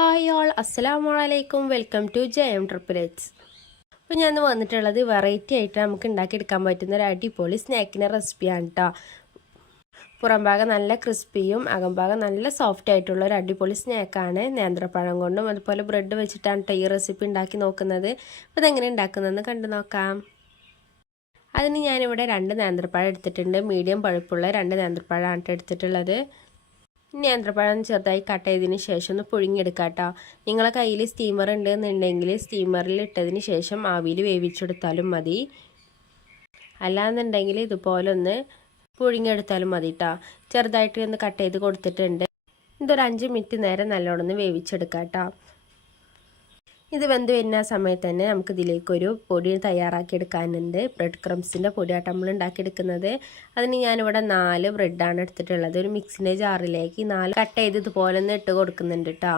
Hi all, അസ്സലാമു അലൈക്കും. Welcome to ജയം ട്രിപ്പിൾസ്. അപ്പോൾ ഞാൻ വന്നിട്ടുള്ളത് വെറൈറ്റി ആയിട്ട് നമുക്ക് ഉണ്ടാക്കിയെടുക്കാൻ പറ്റുന്ന ഒരു അടിപൊളി സ്നാക്കിൻ്റെ റെസിപ്പിയാണ് കേട്ടോ. പുറം ഭാഗം നല്ല ക്രിസ്പിയും അകംഭാഗം നല്ല സോഫ്റ്റ് ആയിട്ടുള്ള ഒരു അടിപൊളി സ്നാക്കാണ്. നേന്ത്രപ്പഴം കൊണ്ടും അതുപോലെ ബ്രെഡ് വെച്ചിട്ടാണ് കേട്ടോ ഈ റെസിപ്പി ഉണ്ടാക്കി നോക്കുന്നത്. അപ്പോൾ ഇതെങ്ങനെ ഉണ്ടാക്കുന്നതെന്ന് കണ്ടു നോക്കാം. അതിന് ഞാനിവിടെ 2 നേന്ത്രപ്പഴം എടുത്തിട്ടുണ്ട്. മീഡിയം പഴുപ്പുള്ള 2 നേന്ത്രപ്പഴമാണ് എടുത്തിട്ടുള്ളത്. നേന്ത്രപ്പഴം ചെറുതായി കട്ട് ചെയ്തതിന് ശേഷം ഒന്ന് പുഴുങ്ങിയെടുക്കാം കേട്ടോ. നിങ്ങളെ കയ്യിൽ സ്റ്റീമർ ഉണ്ടെന്നുണ്ടെങ്കിൽ സ്റ്റീമറിൽ ഇട്ടതിന് ശേഷം ആവിയിൽ വേവിച്ചെടുത്താലും മതി. അല്ലാന്നുണ്ടെങ്കിൽ ഇതുപോലെ ഒന്ന് പുഴുങ്ങിയെടുത്താലും മതി കേട്ടോ. ചെറുതായിട്ട് ഒന്ന് കട്ട് ചെയ്ത് കൊടുത്തിട്ടുണ്ട്. ഇതൊരു 5 മിനിറ്റ് നേരം നല്ലോണം ഒന്ന് വേവിച്ചെടുക്കാം കേട്ടോ. ഇത് വെന്ത് വരുന്ന സമയത്ത് തന്നെ നമുക്ക് ഇതിലേക്കൊരു പൊടി തയ്യാറാക്കി എടുക്കാനുണ്ട്. ബ്രെഡ് ക്രംസിൻ്റെ പൊടിയായിട്ട് നമ്മൾ ഉണ്ടാക്കിയെടുക്കുന്നത്. അതിന് ഞാനിവിടെ 4 ബ്രെഡാണ് എടുത്തിട്ടുള്ളത്. ഒരു മിക്സിൻ്റെ ജാറിലേക്ക് 4 കട്ട് ചെയ്ത് ഇതുപോലെ ഒന്ന് ഇട്ട് കൊടുക്കുന്നുണ്ട് കേട്ടോ.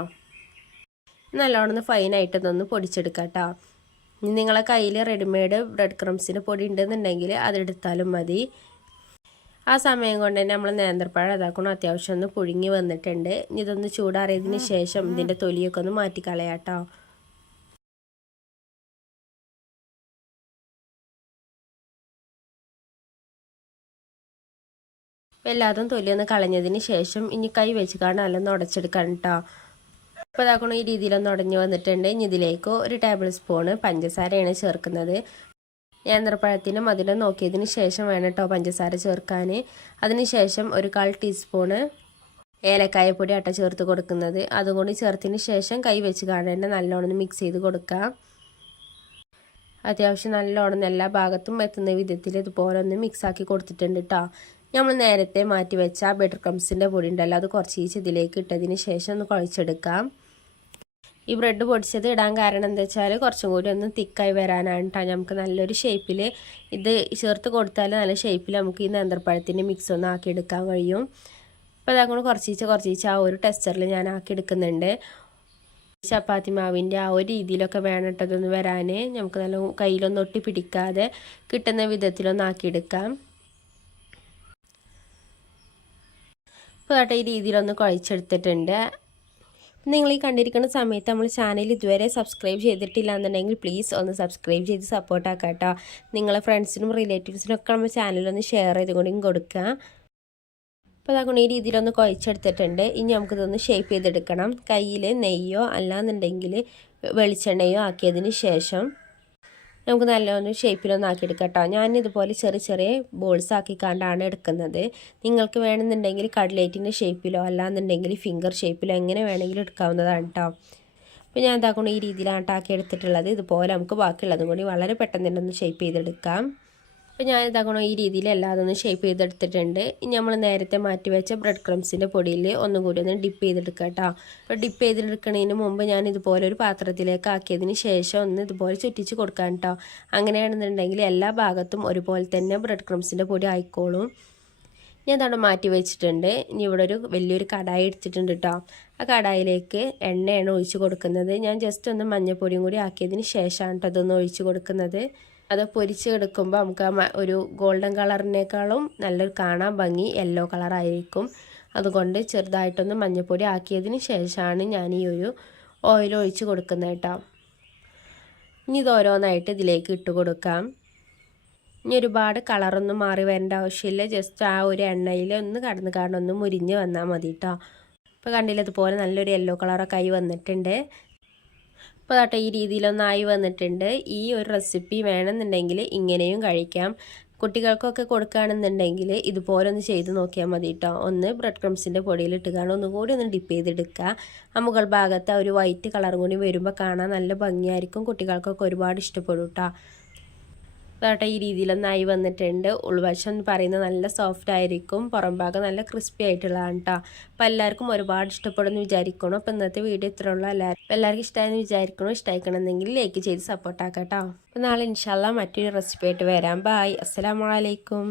നല്ലോണം ഒന്ന് ഫൈനായിട്ടൊന്ന് പൊടിച്ചെടുക്കാം കേട്ടോ. നിങ്ങളെ കയ്യിൽ റെഡിമെയ്ഡ് ബ്രെഡ് ക്രംസിൻ്റെ പൊടി ഉണ്ടെന്നുണ്ടെങ്കിൽ അതെടുത്താലും മതി. ആ സമയം കൊണ്ട് തന്നെ നമ്മൾ നേന്ത്രപ്പഴം ഇതാക്കണം അത്യാവശ്യം ഒന്ന് പുഴുങ്ങി വന്നിട്ടുണ്ട്. ഇതൊന്ന് ചൂടാറിയതിന് ശേഷം ഇതിൻ്റെ തൊലിയൊക്കെ ഒന്ന് മാറ്റിക്കളയാം കേട്ടോ. എല്ലാതും തൊലിയൊന്ന് കളഞ്ഞതിന് ശേഷം ഇനി കൈ വെച്ച് നല്ലൊന്ന് ഉടച്ചെടുക്കണം കേട്ടോ. അപ്പോൾ ഇതാക്കണം ഈ രീതിയിലൊന്ന് ഉടഞ്ഞു വന്നിട്ടുണ്ട്. ഇനി ഇതിലേക്ക് 1 ടേബിൾ സ്പൂണ് പഞ്ചസാരയാണ് ചേർക്കുന്നത്. നേന്ത്രപ്പഴത്തിന് മധുരം നോക്കിയതിന് ശേഷം വേണം കേട്ടോ പഞ്ചസാര ചേർക്കാൻ. അതിന് ശേഷം 1/4 ടീസ്പൂണ് ഏലക്കായപ്പൊടി ആട്ട ചേർത്ത് കൊടുക്കുന്നത്. അതും കൂടി ചേർത്തതിന് ശേഷം കൈ വെച്ച് തന്നെ നല്ലോണം മിക്സ് ചെയ്ത് കൊടുക്കാം. അത്യാവശ്യം നല്ലോണം എല്ലാ ഭാഗത്തും എത്തുന്ന വിധത്തിൽ ഇതുപോലെ ഒന്ന് മിക്സാക്കി കൊടുത്തിട്ടുണ്ട് കേട്ടോ. നമ്മൾ നേരത്തെ മാറ്റി വെച്ച ബ്രെഡ് ക്രംസിൻ്റെ പൊടി ഉണ്ടല്ലോ, അത് കുറച്ച് ഇതിലേക്ക് ഇട്ടതിന് ശേഷം ഒന്ന് കുഴച്ചെടുക്കാം. ഈ ബ്രെഡ് പൊടിച്ചത് ഇടാൻ കാരണം എന്താ വെച്ചാൽ കുറച്ചും കൂടി ഒന്ന് തിക്കായി വരാനാണ് കേട്ടോ. നമുക്ക് നല്ലൊരു ഷേപ്പിൽ ഇത് ചേർത്ത് കൊടുത്താൽ നല്ല ഷേപ്പിൽ നമുക്ക് ഈ നേന്ത്രപ്പഴത്തിൻ്റെ മിക്സ് ഒന്ന് ആക്കിയെടുക്കാൻ കഴിയും. അപ്പോൾ അതങ്ങനെ കുറച്ച് ആ ഒരു ടെക്സ്ചറിൽ ഞാൻ ആക്കിയെടുക്കുന്നുണ്ട്. ചപ്പാത്തി മാവിൻ്റെ ആ ഒരു രീതിയിലൊക്കെ വേണം ഇട്ടതൊന്ന് വരാൻ. നമുക്ക് നല്ല കയ്യിലൊന്നും ഒട്ടി പിടിക്കാതെ കിട്ടുന്ന വിധത്തിലൊന്ന് ആക്കിയെടുക്കാം. അപ്പോൾ ഈ രീതിയിലൊന്ന് കുഴച്ചെടുത്തിട്ടുണ്ട്. നിങ്ങൾ ഈ കണ്ടിരിക്കുന്ന സമയത്ത് നമ്മൾ ചാനൽ ഇതുവരെ സബ്സ്ക്രൈബ് ചെയ്തിട്ടില്ല എന്നുണ്ടെങ്കിൽ പ്ലീസ് ഒന്ന് സബ്സ്ക്രൈബ് ചെയ്ത് സപ്പോർട്ടാക്കാം കേട്ടോ. നിങ്ങളെ ഫ്രണ്ട്സിനും റിലേറ്റീവ്സിനും ഒക്കെ നമ്മൾ ചാനലൊന്ന് ഷെയർ ചെയ്തുകൊണ്ടും കൊടുക്കുക. അപ്പോൾ അതാകൊണ്ട് ഈ രീതിയിലൊന്ന് കുഴച്ചെടുത്തിട്ടുണ്ട്. ഇനി നമുക്കിതൊന്ന് ഷേപ്പ് ചെയ്തെടുക്കണം. കയ്യിൽ നെയ്യോ അല്ലാന്നുണ്ടെങ്കിൽ വെളിച്ചെണ്ണയോ ആക്കിയതിന് ശേഷം നമുക്ക് നല്ലൊന്ന് ഷേപ്പിലൊന്ന് ആക്കിയെടുക്കാം കേട്ടോ. ഞാനിതുപോലെ ചെറിയ ബോൾസ് ആക്കിക്കാണ്ടാണ് എടുക്കുന്നത്. നിങ്ങൾക്ക് വേണമെന്നുണ്ടെങ്കിൽ കട്ലേറ്റിൻ്റെ ഷേപ്പിലോ അല്ലാന്നുണ്ടെങ്കിൽ ഫിംഗർ ഷേപ്പിലോ എങ്ങനെ വേണമെങ്കിലും എടുക്കാവുന്നതാണ് കേട്ടോ. അപ്പോൾ ഞാൻ എന്താക്കണം ഈ രീതിയിലാണ് ആക്കി എടുത്തിട്ടുള്ളത്. ഇതുപോലെ നമുക്ക് ബാക്കിയുള്ളതും കൂടി വളരെ പെട്ടെന്ന് തന്നെ ഒന്ന് ഷേപ്പ് ചെയ്തെടുക്കാം. അപ്പോൾ ഞാൻ എന്താക്കണം ഈ രീതിയിൽ എല്ലാതും ഷേപ്പ് ചെയ്തെടുത്തിട്ടുണ്ട്. ഇനി നമ്മൾ നേരത്തെ മാറ്റി വെച്ച ബ്രെഡ് ക്രംസിൻ്റെ പൊടിയിൽ ഒന്നും കൂടി ഒന്ന് ഡിപ്പ് ചെയ്തെടുക്കാം കേട്ടോ. അപ്പോൾ ഡിപ്പ് ചെയ്തെടുക്കുന്നതിന് മുമ്പ് ഞാൻ ഇതുപോലെ ഒരു പാത്രത്തിലേക്ക് ആക്കിയതിന് ശേഷം ഒന്ന് ഇതുപോലെ ചുറ്റിച്ച് കൊടുക്കാം കേട്ടോ. അങ്ങനെയാണെന്നുണ്ടെങ്കിൽ എല്ലാ ഭാഗത്തും ഒരുപോലെ തന്നെ ബ്രെഡ് ക്രംസിൻ്റെ പൊടി ആയിക്കോളും. ഞാൻ അതവിടെ മാറ്റി വെച്ചിട്ടുണ്ട്. ഇനി ഇവിടെ ഒരു വലിയൊരു കടായി എടുത്തിട്ടുണ്ട് കേട്ടോ. ആ കടായിലേക്ക് എണ്ണയാണ് ഒഴിച്ച് കൊടുക്കുന്നത്. ഞാൻ ജസ്റ്റ് ഒന്ന് മഞ്ഞൾപ്പൊടിയും കൂടി ആക്കിയതിന് ശേഷമാണ് കേട്ടോ അതൊന്ന് ഒഴിച്ച് കൊടുക്കുന്നത്. അത് പൊരിച്ച് എടുക്കുമ്പോൾ നമുക്ക് ഒരു ഗോൾഡൻ കളറിനേക്കാളും നല്ലൊരു കാണാൻ ഭംഗി യെല്ലോ കളറായിരിക്കും. അതുകൊണ്ട് ചെറുതായിട്ടൊന്ന് മഞ്ഞൾപ്പൊടി ആക്കിയതിന് ശേഷമാണ് ഞാൻ ഈ ഒരു ഓയിൽ ഒഴിച്ച് കൊടുക്കുന്നത് കേട്ടോ. ഇനി ഇത് ഓരോന്നായിട്ട് ഇതിലേക്ക് ഇട്ട് കൊടുക്കാം. ഇനി ഒരുപാട് കളറൊന്നും മാറി വരേണ്ട ആവശ്യമില്ല. ജസ്റ്റ് ആ ഒരു എണ്ണയിൽ ഒന്ന് കടന്ന് മുരിഞ്ഞ് വന്നാൽ മതി കേട്ടോ. ഇപ്പോൾ കണ്ടില്ല ഇതുപോലെ നല്ലൊരു യെല്ലോ കളറൊക്കെ ആയി വന്നിട്ടുണ്ട്. അപ്പോൾ അതാട്ടെ ഈ രീതിയിലൊന്നായി വന്നിട്ടുണ്ട്. ഈ ഒരു റെസിപ്പി വേണമെന്നുണ്ടെങ്കിൽ ഇങ്ങനെയും കഴിക്കാം. കുട്ടികൾക്കൊക്കെ കൊടുക്കുകയാണെന്നുണ്ടെങ്കിൽ ഇതുപോലെ ഒന്ന് ചെയ്ത് നോക്കിയാൽ മതി കേട്ടോ. ഒന്ന് ബ്രെഡ് ക്രംസിൻ്റെ പൊടിയിൽ ഇട്ടുകാണ്ട് ഒന്നുകൂടി ഒന്ന് ഡിപ്പ് ചെയ്തെടുക്കുക. ആ മുകൾ ഭാഗത്ത് ഒരു വൈറ്റ് കളറും കൂടി വരുമ്പോൾ കാണാൻ നല്ല ഭംഗിയായിരിക്കും. കുട്ടികൾക്കൊക്കെ ഒരുപാട് ഇഷ്ടപ്പെടും കേട്ടോ. അപ്പോൾ ഈ രീതിയിലൊന്നായി വന്നിട്ടുണ്ട്. ഉൾവശം എന്ന് പറയുന്നത് നല്ല സോഫ്റ്റ് ആയിരിക്കും. പുറം ഭാഗം നല്ല ക്രിസ്പി ആയിട്ടുള്ളതാണ് കേട്ടോ. അപ്പോൾ എല്ലാവർക്കും ഒരുപാട് ഇഷ്ടപ്പെടുമെന്ന് വിചാരിക്കണം. അപ്പോൾ ഇന്നത്തെ വീഡിയോ ഇത്രയുള്ള എല്ലാവർക്കും ഇഷ്ടമായെന്ന് വിചാരിക്കണം. ഇഷ്ടമായിക്കണമെന്നെങ്കിൽ ലൈക്ക് ചെയ്ത് സപ്പോർട്ടാക്കാം കേട്ടോ. അപ്പോൾ നാളെ ഇൻഷാല്ലാ മറ്റൊരു റെസിപ്പി ആയിട്ട് വരാം. ബൈ, അസ്സലാമു അലൈക്കും.